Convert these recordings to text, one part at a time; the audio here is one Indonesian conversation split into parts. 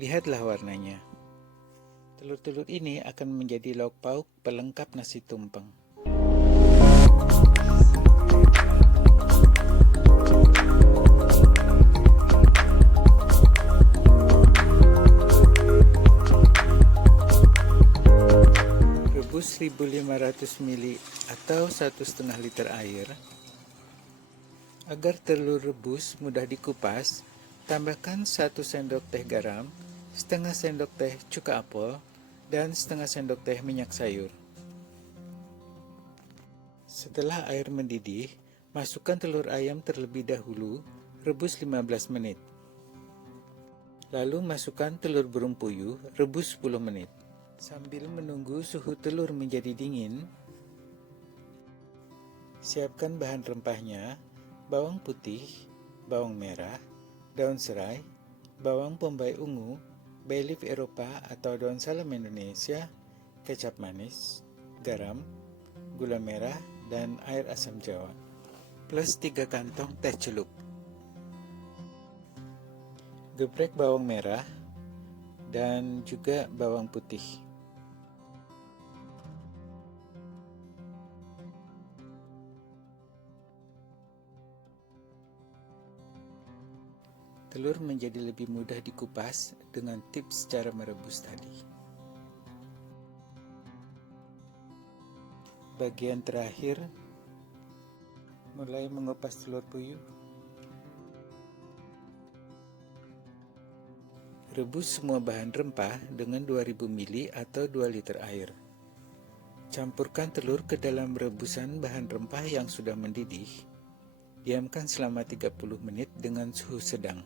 Lihatlah warnanya. Telur-telur ini akan menjadi lauk pauk pelengkap nasi tumpeng. Rebus 1500 ml atau 1,5 liter air. Agar telur rebus mudah dikupas, tambahkan 1 sendok teh garam, setengah sendok teh cuka apel, dan setengah sendok teh minyak sayur. Setelah air mendidih, masukkan telur ayam terlebih dahulu, rebus 15 menit. Lalu masukkan telur burung puyuh, rebus 10 menit. Sambil menunggu suhu telur menjadi dingin, siapkan bahan rempahnya: bawang putih, bawang merah, daun serai, bawang bombay ungu, bay leaf Eropa atau daun salam Indonesia, kecap manis, garam, gula merah, dan air asam jawa, plus 3 kantong teh celup. Geprek bawang merah dan juga bawang putih. Telur menjadi lebih mudah dikupas dengan tips cara merebus tadi. Bagian terakhir, mulai mengupas telur puyuh. Rebus semua bahan rempah dengan 2000 ml atau 2 liter air. Campurkan telur ke dalam rebusan bahan rempah yang sudah mendidih. Diamkan selama 30 menit dengan suhu sedang.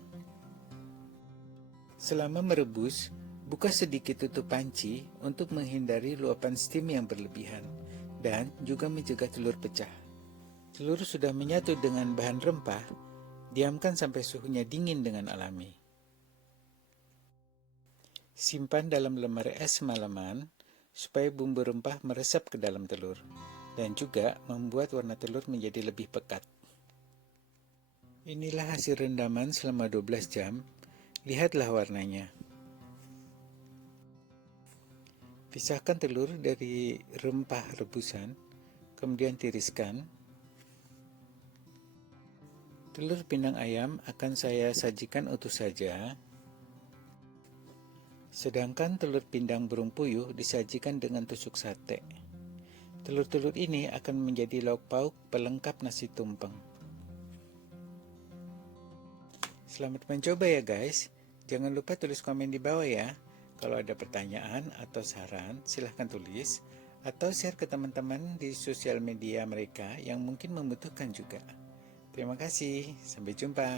Selama merebus, buka sedikit tutup panci untuk menghindari luapan steam yang berlebihan dan juga mencegah telur pecah. Telur sudah menyatu dengan bahan rempah, diamkan sampai suhunya dingin dengan alami. Simpan dalam lemari es semalaman supaya bumbu rempah meresap ke dalam telur dan juga membuat warna telur menjadi lebih pekat. Inilah hasil rendaman selama 12 jam. Lihatlah warnanya. Pisahkan telur dari rempah rebusan, kemudian tiriskan. Telur pindang ayam akan saya sajikan utuh saja, sedangkan telur pindang burung puyuh disajikan dengan tusuk sate. Telur-telur ini akan menjadi lauk pauk pelengkap nasi tumpeng. Selamat mencoba ya guys. Jangan lupa tulis komen di bawah ya. Kalau ada pertanyaan atau saran, silahkan tulis atau share ke teman-teman di sosial media mereka yang mungkin membutuhkan juga. Terima kasih, sampai jumpa.